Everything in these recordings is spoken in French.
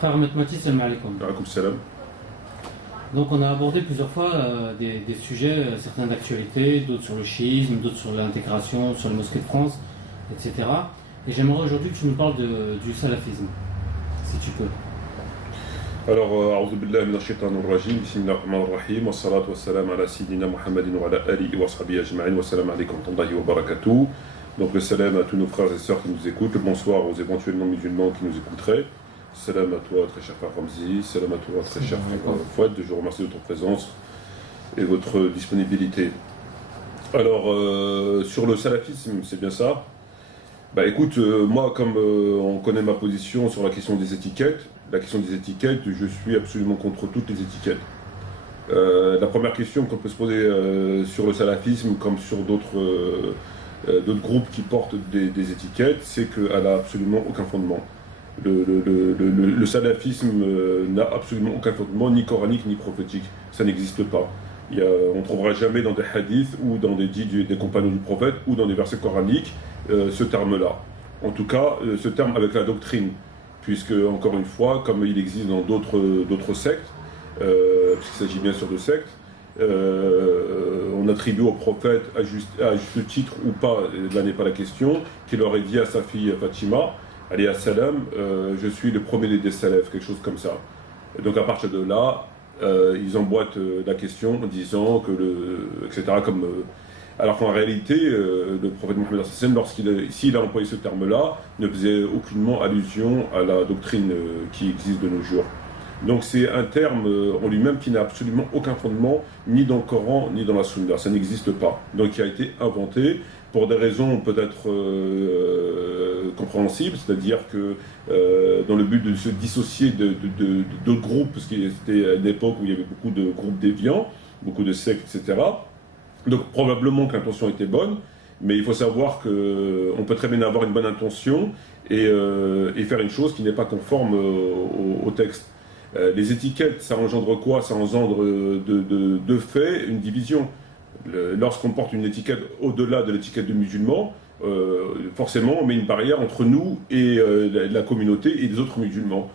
Frère Matmati, salam alaikum. Alaikum salam. Donc on a abordé plusieurs fois des sujets, certains d'actualité, d'autres sur le chiisme, d'autres sur l'intégration, sur les mosquées de France, etc. Et j'aimerais aujourd'hui que tu nous parles du salafisme, si tu peux. Alors, a'udhu billahi minash shaitanir rajim, bismillahir rahmanir rahim, wa salatu wa salam ala sayyidina Muhammadin wa ala alihi wa sahbihi ajma'in, wa salam alaykum wa rahmatullahi wa barakatuh. Donc le salam à tous nos frères et sœurs qui nous écoutent, le bonsoir aux éventuels non-musulmans qui nous écouteraient. Salam à toi, très cher frère Ramzi, salam à toi, très cher frère Fouad, je vous remercie de votre présence et votre disponibilité. Alors, sur le salafisme, c'est bien ça. Bah écoute, moi, comme on connaît ma position sur la question des étiquettes, je suis absolument contre toutes les étiquettes. La première question qu'on peut se poser sur le salafisme, comme sur d'autres groupes qui portent des étiquettes, c'est qu'elle n'a absolument aucun fondement. Le salafisme n'a absolument aucun fondement, ni coranique ni prophétique. Ça n'existe pas. On ne trouvera jamais dans des hadiths ou dans des dits des compagnons du prophète ou dans des versets coraniques ce terme-là. En tout cas, ce terme avec la doctrine, puisque, encore une fois, comme il existe dans d'autres sectes, puisqu'il s'agit bien sûr de sectes, on attribue au prophète, à juste titre ou pas, là n'est pas la question, qu'il aurait dit à sa fille Fatima, alayhi salam, je suis le premier des salafs, quelque chose comme ça. Et donc à partir de là, ils emboîtent la question en disant que etc. Alors qu'en réalité, le prophète Mohammed s'il a employé ce terme-là, ne faisait aucunement allusion à la doctrine qui existe de nos jours. Donc c'est un terme en lui-même qui n'a absolument aucun fondement, ni dans le Coran, ni dans la Sunna. Ça n'existe pas. Donc il a été inventé pour des raisons peut-être compréhensibles, c'est-à-dire que dans le but de se dissocier d'autres groupes, parce que c'était à une époque où il y avait beaucoup de groupes déviants, beaucoup de sectes, etc. Donc probablement que l'intention était bonne, mais il faut savoir qu'on peut très bien avoir une bonne intention et faire une chose qui n'est pas conforme au texte. Les étiquettes, ça engendre quoi? Ça engendre de fait une division. Lorsqu'on porte une étiquette au-delà de l'étiquette de musulman, forcément on met une barrière entre nous et la communauté et les autres musulmans.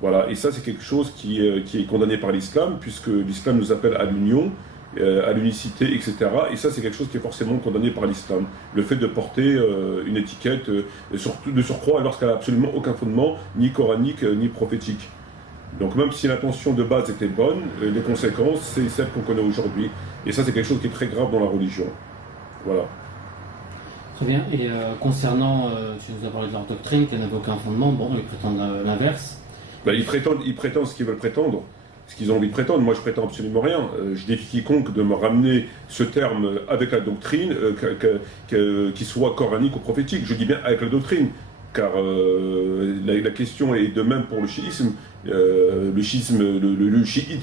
Voilà, et ça c'est quelque chose qui est condamné par l'islam, puisque l'islam nous appelle à l'union, à l'unicité, etc. Et ça c'est quelque chose qui est forcément condamné par l'islam. Le fait de porter une étiquette, de surcroît, lorsqu'elle n'a absolument aucun fondement, ni coranique, ni prophétique. Donc même si l'intention de base était bonne, les conséquences, c'est celles qu'on connaît aujourd'hui. Et ça, c'est quelque chose qui est très grave dans la religion. Voilà. Très bien. Et concernant, tu nous as parlé de leur doctrine, qui n'avait aucun fondement, bon, ils prétendent l'inverse. Ben, ils prétendent ce qu'ils veulent prétendre, ce qu'ils ont envie de prétendre. Moi, je prétends absolument rien. Je défie quiconque de me ramener ce terme avec la doctrine, qu'il soit coranique ou prophétique. Je dis bien avec la doctrine. Car la question est de même pour le chiisme. Le chiite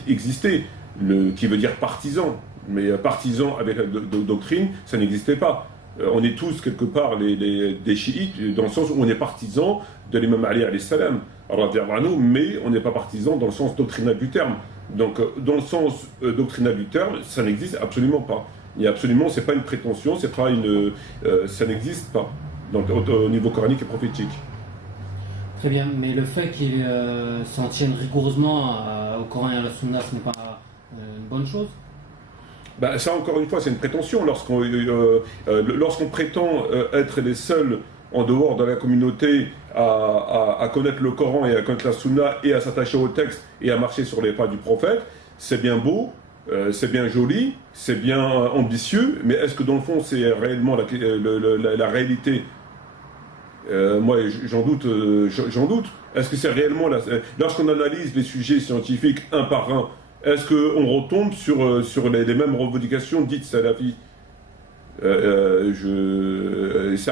existait, qui veut dire partisan. Mais partisan avec la doctrine, ça n'existait pas. On est tous quelque part des chiites, dans le sens où on est partisans de l'imam Ali alayhi salam, mais on n'est pas partisans dans le sens doctrinal du terme. Donc dans le sens doctrinal du terme, ça n'existe absolument pas. C'est pas une prétention, ça n'existe pas. Donc au niveau coranique et prophétique. Très bien, mais le fait qu'ils s'en tiennent rigoureusement au Coran et à la Sunna, ce n'est pas une bonne chose? Ben, ça, encore une fois, c'est une prétention. Lorsqu'on prétend être les seuls en dehors de la communauté à connaître le Coran et à connaître la Sunna et à s'attacher au texte et à marcher sur les pas du prophète, c'est bien beau, c'est bien joli, c'est bien ambitieux, mais est-ce que dans le fond c'est réellement la réalité? Moi j'en doute. Est-ce que c'est réellement lorsqu'on analyse les sujets scientifiques un par un, est-ce qu'on retombe sur les mêmes revendications dites salafis? Ça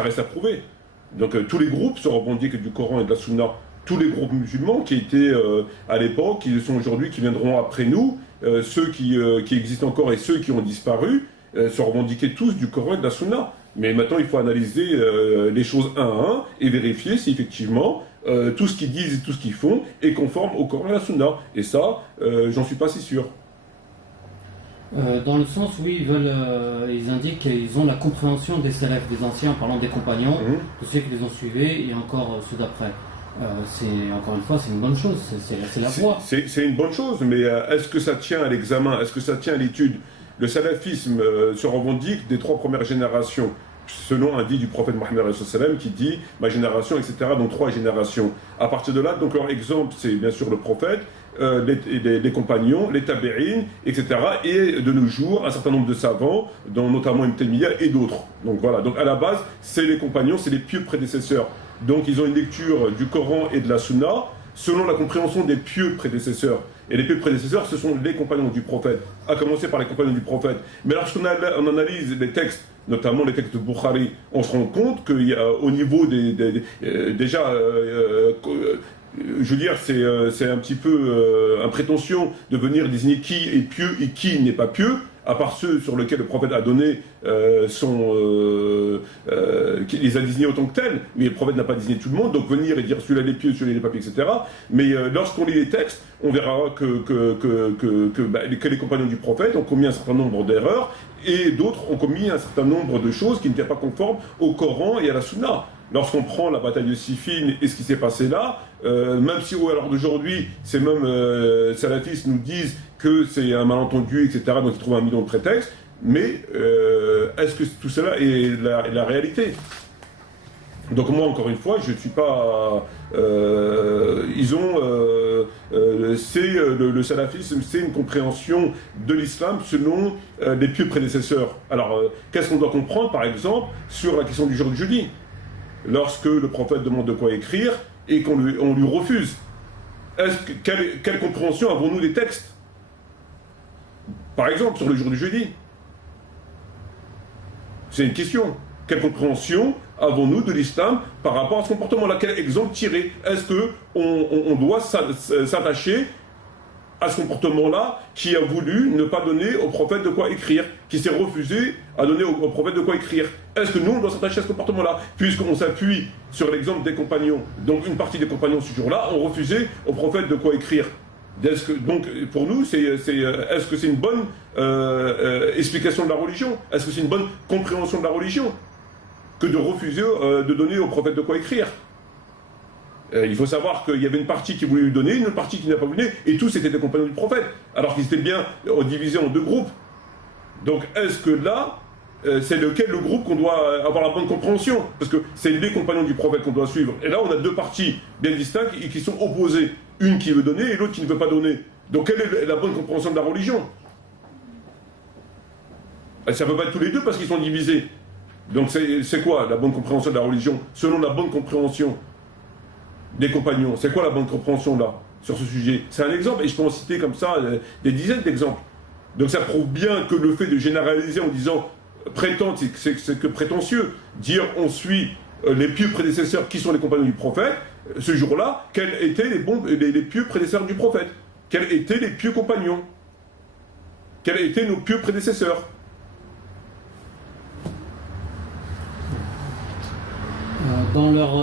reste à prouver. Donc tous les groupes se revendiquent du Coran et de la Sunna. Tous les groupes musulmans qui étaient à l'époque, qui sont aujourd'hui, qui viendront après nous, ceux qui existent encore et ceux qui ont disparu, se revendiquaient tous du Coran et de la Sunna. Mais maintenant, il faut analyser les choses un à un et vérifier si effectivement tout ce qu'ils disent et tout ce qu'ils font est conforme au Coran et à la Sunna. Et ça, j'en suis pas si sûr. Dans le sens où ils indiquent qu'ils ont la compréhension des salafs, des anciens, en parlant des compagnons, de ceux qui les ont suivis et encore ceux d'après. Encore une fois, c'est une bonne chose, c'est la voie. C'est une bonne chose, mais est-ce que ça tient à l'examen? Est-ce que ça tient à l'étude? Le salafisme se revendique des 3 premières générations, selon un dit du prophète Mohammed qui dit ma génération, etc. Donc 3 générations. À partir de là, donc leur exemple, c'est bien sûr le prophète, les compagnons, les tabi'in, etc. Et de nos jours, un certain nombre de savants, dont notamment Ibn Taymiyyah et d'autres. Donc voilà, donc à la base, c'est les compagnons, c'est les pieux prédécesseurs. Donc ils ont une lecture du Coran et de la Sunna selon la compréhension des pieux prédécesseurs. Et les pieux prédécesseurs, ce sont les compagnons du prophète, à commencer par les compagnons du prophète. Mais lorsqu'on analyse les textes, notamment les textes de Bukhari, on se rend compte qu'au niveau déjà, je veux dire, c'est un petit peu imprétention de venir désigner qui est pieux et qui n'est pas pieux, à part ceux sur lesquels le prophète a donné qui les a désignés autant que tels, mais le prophète n'a pas désigné tout le monde, donc venir et dire celui-là est pieux, celui-là est pas pieux, etc. Mais lorsqu'on lit les textes, on verra que les compagnons du prophète ont commis un certain nombre d'erreurs, et d'autres ont commis un certain nombre de choses qui n'étaient pas conformes au Coran et à la Sunna. Lorsqu'on prend la bataille de Siffin et ce qui s'est passé là, même si à l'heure d'aujourd'hui, ces mêmes salafistes nous disent que c'est un malentendu, etc., donc ils trouvent 1 million de prétextes, mais est-ce que tout cela est la réalité? Donc moi, encore une fois, je ne suis pas... le salafisme, c'est une compréhension de l'islam selon les pieux prédécesseurs. Alors, qu'est-ce qu'on doit comprendre, par exemple, sur la question du jour du jeudi? Lorsque le prophète demande de quoi écrire et qu'on lui refuse. Quelle compréhension avons-nous des textes? Par exemple, sur le jour du jeudi. C'est une question. Quelle compréhension avons-nous de l'islam par rapport à ce comportement-là? Quel exemple tirer? Est-ce qu'on doit s'attacher à ce comportement-là qui a voulu ne pas donner au prophète de quoi écrire, qui s'est refusé à donner au prophète de quoi écrire? Est-ce que nous, on doit s'attacher à ce comportement-là, puisqu'on s'appuie sur l'exemple des compagnons? Donc une partie des compagnons ce jour-là ont refusé au prophète de quoi écrire. Donc pour nous, est-ce que c'est une bonne explication de la religion? Est-ce que c'est une bonne compréhension de la religion que de refuser de donner au prophète de quoi écrire? Il faut savoir qu'il y avait une partie qui voulait lui donner, une autre partie qui n'a pas voulu, et tous étaient des compagnons du prophète, alors qu'ils étaient bien divisés en 2 groupes. Donc est-ce que là, c'est le groupe qu'on doit avoir la bonne compréhension? Parce que c'est les compagnons du prophète qu'on doit suivre. Et là, on a 2 parties bien distinctes et qui sont opposées. Une qui veut donner et l'autre qui ne veut pas donner. Donc quelle est la bonne compréhension de la religion? Ça ne peut pas être tous les 2 parce qu'ils sont divisés. Donc c'est quoi la bonne compréhension de la religion? Selon la bonne compréhension des compagnons, c'est quoi la bonne compréhension là, sur ce sujet? C'est un exemple, et je peux en citer comme ça des dizaines d'exemples. Donc ça prouve bien que le fait de généraliser en disant prétendre, c'est que prétentieux. Dire on suit les pieux prédécesseurs qui sont les compagnons du prophète, ce jour-là, quels étaient les pieux prédécesseurs du prophète? Quels étaient les pieux compagnons? Quels étaient nos pieux prédécesseurs? Dans leur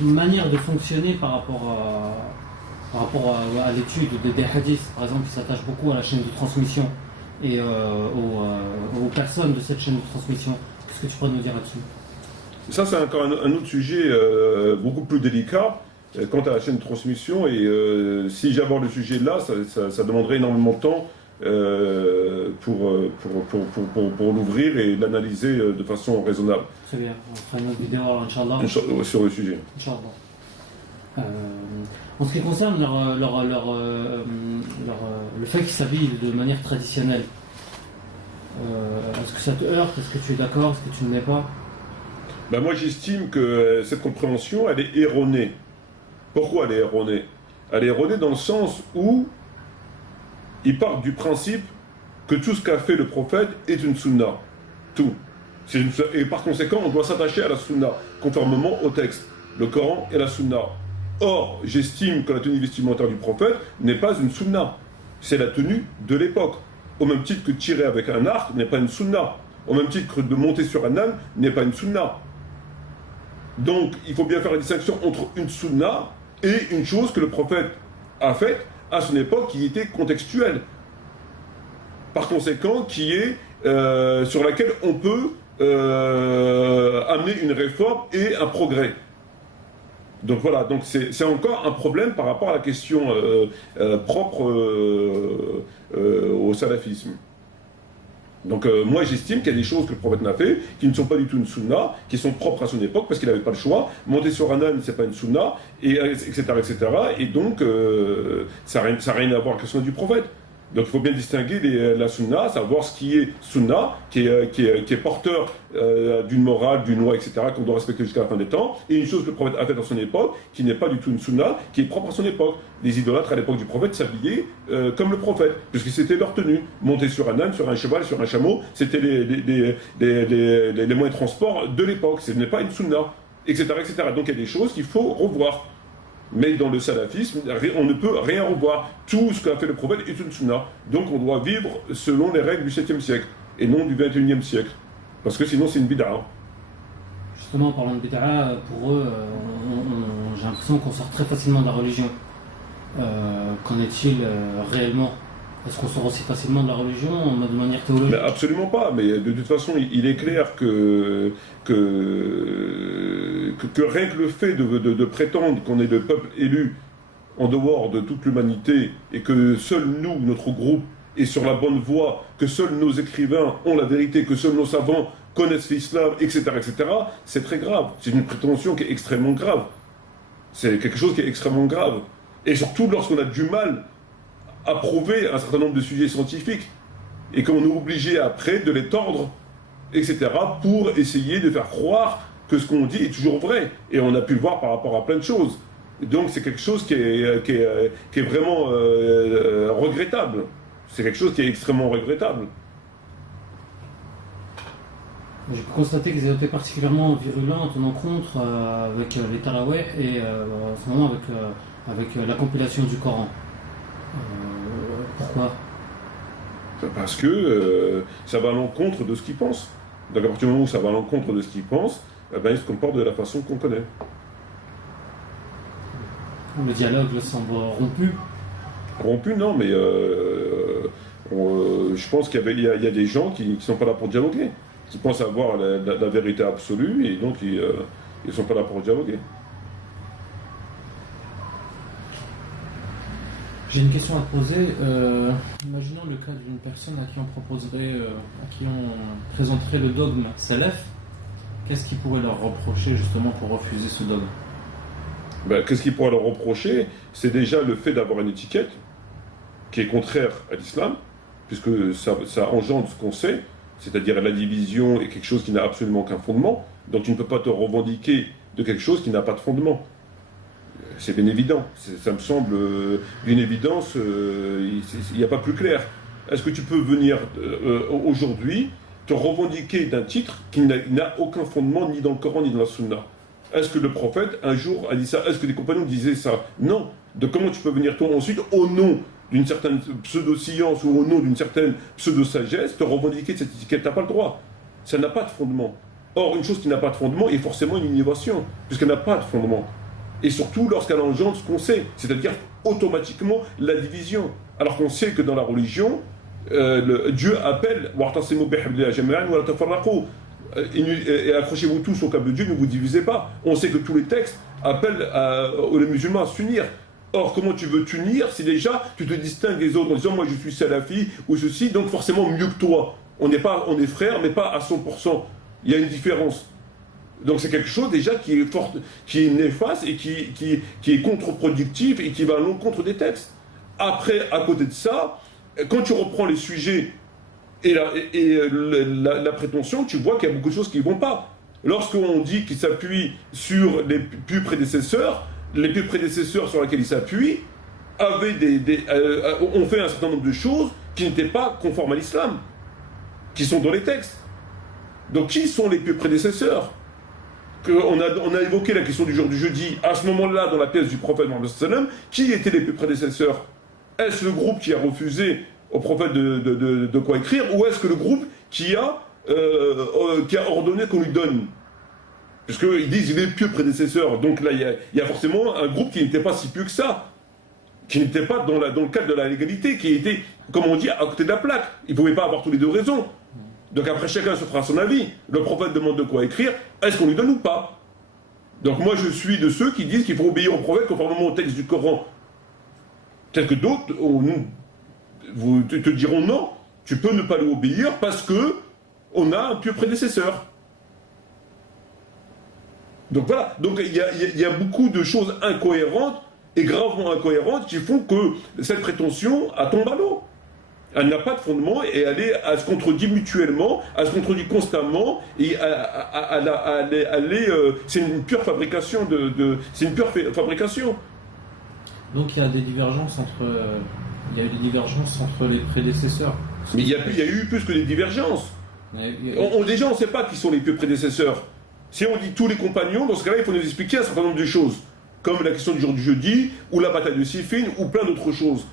manière de fonctionner par rapport à l'étude des hadiths, par exemple, ils s'attachent beaucoup à la chaîne de transmission et aux personnes de cette chaîne de transmission. Qu'est-ce que tu pourrais nous dire là-dessus? Ça, c'est encore un autre sujet beaucoup plus délicat quant à la chaîne de transmission. Et si j'aborde le sujet là, ça demanderait énormément de temps pour l'ouvrir et l'analyser de façon raisonnable. C'est bien, on fera une autre vidéo, Inch'Allah. Sur le sujet. Inch'Allah. En ce qui concerne le fait qu'ils s'habillent de manière traditionnelle, est-ce que ça te heurte? Est-ce que tu es d'accord? Est-ce que tu ne l'es pas? Ben moi j'estime que cette compréhension elle est erronée. Pourquoi elle est erronée? Elle est erronée dans le sens où ils partent du principe que tout ce qu'a fait le prophète est une sunna. Tout. Et par conséquent, on doit s'attacher à la sunna, conformément au texte, le Coran et la sunna. Or, j'estime que la tenue vestimentaire du prophète n'est pas une sunna. C'est la tenue de l'époque. Au même titre que tirer avec un arc n'est pas une sunna. Au même titre que de monter sur un âne n'est pas une sunna. Donc, il faut bien faire la distinction entre une sunna et une chose que le prophète a faite à son époque qui était contextuelle. Par conséquent, qui est sur laquelle on peut amener une réforme et un progrès. Donc voilà, donc c'est encore un problème par rapport à la question propre au salafisme. Donc moi j'estime qu'il y a des choses que le prophète n'a fait qui ne sont pas du tout une sunna, qui sont propres à son époque parce qu'il n'avait pas le choix. Monter sur un âne, c'est pas une sunna, et, etc., etc. Et donc ça n'a rien à voir avec la sunna du prophète. Donc il faut bien distinguer la sunna, savoir ce qui est sunna, qui est porteur d'une morale, d'une loi, etc., qu'on doit respecter jusqu'à la fin des temps, et une chose que le prophète a faite dans son époque, qui n'est pas du tout une sunna, qui est propre à son époque. Les idolâtres à l'époque du prophète s'habillaient comme le prophète, puisque c'était leur tenue. Monter sur un âne, sur un cheval, sur un chameau, c'était les moyens de transport de l'époque, ce n'est pas une sunna, etc., etc. Donc il y a des choses qu'il faut revoir. Mais dans le salafisme, on ne peut rien revoir. Tout ce qu'a fait le prophète est une sunna. Donc on doit vivre selon les règles du 7e siècle et non du 21e siècle. Parce que sinon c'est une bid'a. Justement, en parlant de bid'a, pour eux, j'ai l'impression qu'on sort très facilement de la religion. Qu'en est-il réellement? Est-ce qu'on sort aussi facilement de la religion de manière théologique? Mais absolument pas. Mais de toute façon, il est clair que rien que le fait de prétendre qu'on est le peuple élu en dehors de toute l'humanité et que seuls nous, notre groupe, est sur la bonne voie, que seuls nos écrivains ont la vérité, que seuls nos savants connaissent l'islam, etc., etc., c'est très grave. C'est une prétention qui est extrêmement grave. C'est quelque chose qui est extrêmement grave. Et surtout lorsqu'on a du mal à prouver un certain nombre de sujets scientifiques et qu'on est obligé après de les tordre, etc., pour essayer de faire croire que ce qu'on dit est toujours vrai. Et on a pu le voir par rapport à plein de choses. Donc c'est quelque chose qui est vraiment regrettable. C'est quelque chose qui est extrêmement regrettable. J'ai pu constater qu'ils étaient particulièrement virulents en tenant compte avec les taraweh et en ce moment avec la compilation du Coran. Pourquoi? Parce que ça va à l'encontre de ce qu'ils pensent. Donc à partir du moment où ça va à l'encontre de ce qu'ils pensent, eh ben, ils se comportent de la façon qu'on connaît. Le dialogue là, semble rompu. Rompu, non, mais je pense qu'il y a des gens qui ne sont pas là pour dialoguer, qui pensent avoir la vérité absolue, et donc ils ne sont pas là pour dialoguer. J'ai une question à te poser. Imaginons le cas d'une personne à qui on présenterait le dogme salaf. Qu'est-ce qu'il pourrait leur reprocher justement pour refuser ce dogme? Qu'est-ce qu'il pourrait leur reprocher? C'est déjà le fait d'avoir une étiquette qui est contraire à l'islam, puisque ça engendre ce qu'on sait, c'est-à-dire la division est quelque chose qui n'a absolument aucun fondement, donc tu ne peux pas te revendiquer de quelque chose qui n'a pas de fondement. C'est bien évident, ça me semble une évidence, il n'y a pas plus clair. Est-ce que tu peux venir aujourd'hui te revendiquer d'un titre qui n'a aucun fondement ni dans le Coran ni dans la Sunna? Est-ce que le prophète un jour a dit ça? Est-ce que les compagnons disaient ça? Non. De comment tu peux venir toi ensuite, au nom d'une certaine pseudo-science ou au nom d'une certaine pseudo-sagesse, te revendiquer de cette étiquette? Tu n'as pas le droit. Ça n'a pas de fondement. Or, une chose qui n'a pas de fondement est forcément une innovation, puisqu'elle n'a pas de fondement. Et surtout lorsqu'elle engendre ce qu'on sait, c'est-à-dire automatiquement la division. Alors qu'on sait que dans la religion, Dieu appelle et accrochez-vous tous au câble de Dieu, ne vous divisez pas. On sait que tous les textes appellent les musulmans à s'unir. Or, comment tu veux t'unir si déjà tu te distingues des autres en disant moi je suis salafi ou ceci, donc forcément mieux que toi. On est frères, mais pas à 100%. Il y a une différence. Donc c'est quelque chose déjà qui est néfaste et qui est contre-productif et qui va à l'encontre des textes. Après, à côté de ça, quand tu reprends les sujets et la prétention, tu vois qu'il y a beaucoup de choses qui ne vont pas. Lorsqu'on dit qu'il s'appuie sur les pieux prédécesseurs sur lesquels il s'appuie ont fait un certain nombre de choses qui n'étaient pas conformes à l'islam, qui sont dans les textes. Donc qui sont les pieux prédécesseurs? On a évoqué la question du jour du jeudi, à ce moment-là, dans la pièce du prophète Mohammed sallam, qui étaient les pieux prédécesseurs? Est-ce le groupe qui a refusé au prophète de quoi écrire, ou est-ce que le groupe qui a ordonné qu'on lui donne? Puisqu'ils disent il est pieux prédécesseur, donc là il y a forcément un groupe qui n'était pas si pieux que ça, qui n'était pas dans le cadre de la légalité, qui était, comme on dit, à côté de la plaque. Il ne pouvait pas avoir tous les deux raisons. Donc après chacun se fera son avis. Le prophète demande de quoi écrire, est-ce qu'on lui donne ou pas? Donc moi je suis de ceux qui disent qu'il faut obéir au prophète conformément au texte du Coran. Tel que d'autres te diront non, tu peux ne pas lui obéir parce que on a un pieux prédécesseur. Donc voilà, donc il y a beaucoup de choses incohérentes et gravement incohérentes qui font que cette prétention tombe à l'eau. Elle n'a pas de fondement et elle se contredit mutuellement, elle se contredit constamment et c'est une pure fabrication c'est une pure fabrication. Donc il y a des divergences il y a eu des divergences entre les prédécesseurs. Mais il y a eu plus que des divergences. Déjà, on ne sait pas qui sont les pieux prédécesseurs. Si on dit tous les compagnons, dans ce cas-là, il faut nous expliquer un certain nombre de choses, comme la question du jour du jeudi, ou la bataille de Siffin, ou plein d'autres choses.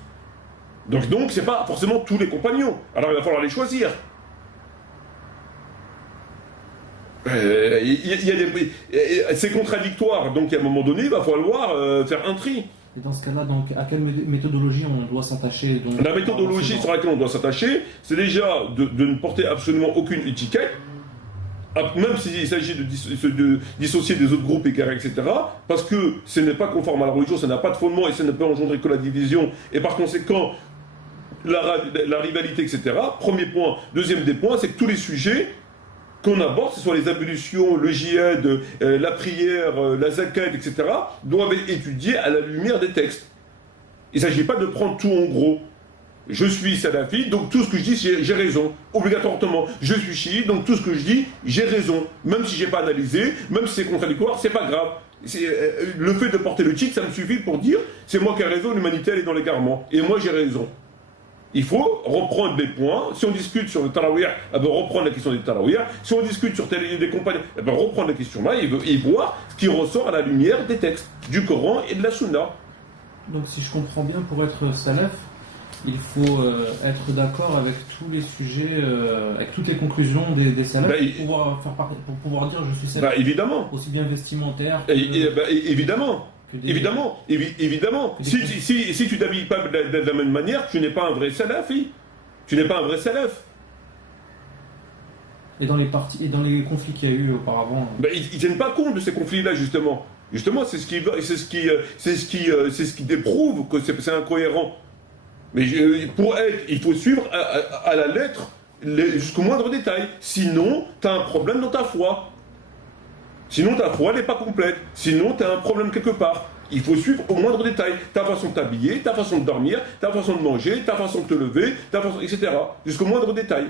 Donc c'est pas forcément tous les compagnons. Alors il va falloir les choisir. C'est contradictoire, donc à un moment donné, il va falloir faire un tri. Et dans ce cas-là, donc, à quelle méthodologie on doit s'attacher La méthodologie sur laquelle on doit s'attacher, c'est déjà de ne porter absolument aucune étiquette, même s'il s'agit de dissocier des autres groupes, etc., parce que ce n'est pas conforme à la religion, ça n'a pas de fondement et ça ne peut engendrer que la division, et par conséquent, la rivalité, etc. Premier point. Deuxième des points, c'est que tous les sujets qu'on aborde, que ce soit les ablutions, le djihad, la prière, la zakat, etc., doivent être étudiés à la lumière des textes. Il ne s'agit pas de prendre tout en gros. Je suis salafite, donc tout ce que je dis, j'ai raison, obligatoirement. Je suis chiite, donc tout ce que je dis, j'ai raison. Même si je n'ai pas analysé, même si c'est contradictoire, c'est pas grave. Le fait de porter le titre, ça me suffit pour dire, c'est moi qui ai raison, l'humanité elle est dans l'égarement. Et moi j'ai raison. Il faut reprendre les points. Si on discute sur le tarawih, reprendre la question des tarawih. Si on discute sur des compagnies, reprendre la question là et voir ce qui ressort à la lumière des textes, du Coran et de la Sunna. Donc si je comprends bien, pour être salaf, il faut être d'accord avec tous les sujets, avec toutes les conclusions des salafs pour pouvoir dire je suis salaf. Évidemment. Aussi bien vestimentaire évidemment. Évidemment. Si tu t'habilles pas de la même manière, tu n'es pas un vrai salafi. Tu n'es pas un vrai salaf. Et dans les conflits qu'il y a eu auparavant. Ils tiennent pas compte de ces conflits-là, justement. Justement, c'est ce qui déprouve que c'est incohérent. Mais il faut suivre à la lettre jusqu'au moindre détail. Sinon, tu as un problème dans ta foi. Sinon, ta foi n'est pas complète. Sinon, tu as un problème quelque part. Il faut suivre au moindre détail. Ta façon de t'habiller, ta façon de dormir, ta façon de manger, ta façon de te lever, etc. Jusqu'au moindre détail.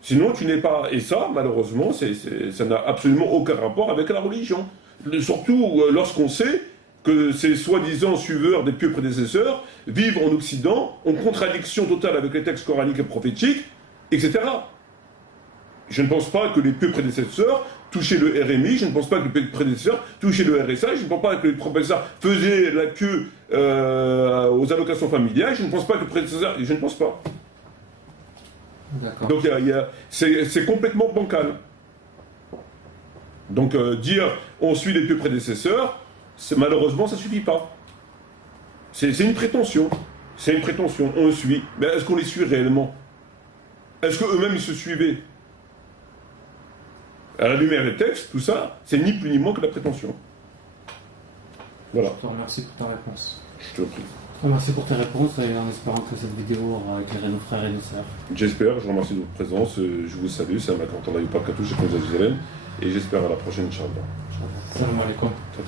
Sinon, tu n'es pas... Et ça, malheureusement, ça n'a absolument aucun rapport avec la religion. Surtout lorsqu'on sait que ces soi-disant suiveurs des pieux prédécesseurs vivent en Occident en contradiction totale avec les textes coraniques et prophétiques, etc. Je ne pense pas que les pieux prédécesseurs touchaient le RMI, je ne pense pas que les pieux prédécesseurs touchaient le RSA, je ne pense pas que les prédécesseurs faisaient la queue aux allocations familiales, je ne pense pas que les prédécesseurs... Je ne pense pas. D'accord. Donc c'est complètement bancal. Donc dire on suit les pieux prédécesseurs, malheureusement ça ne suffit pas. C'est une prétention. C'est une prétention, on le suit. Mais est-ce qu'on les suit réellement? Est-ce qu'eux-mêmes ils se suivaient? À la lumière des textes, tout ça, c'est ni plus ni moins que la prétention. Voilà. Je te remercie pour ta réponse. Je te prie. Merci pour tes réponses et en espérant que cette vidéo aura éclairé nos frères et nos sœurs. J'espère, je vous remercie de votre présence, je vous salue, c'est un macantant là, pas qu'à tout, j'ai et j'espère à la prochaine, Inch'Allah. Salam alaikum. Ciao.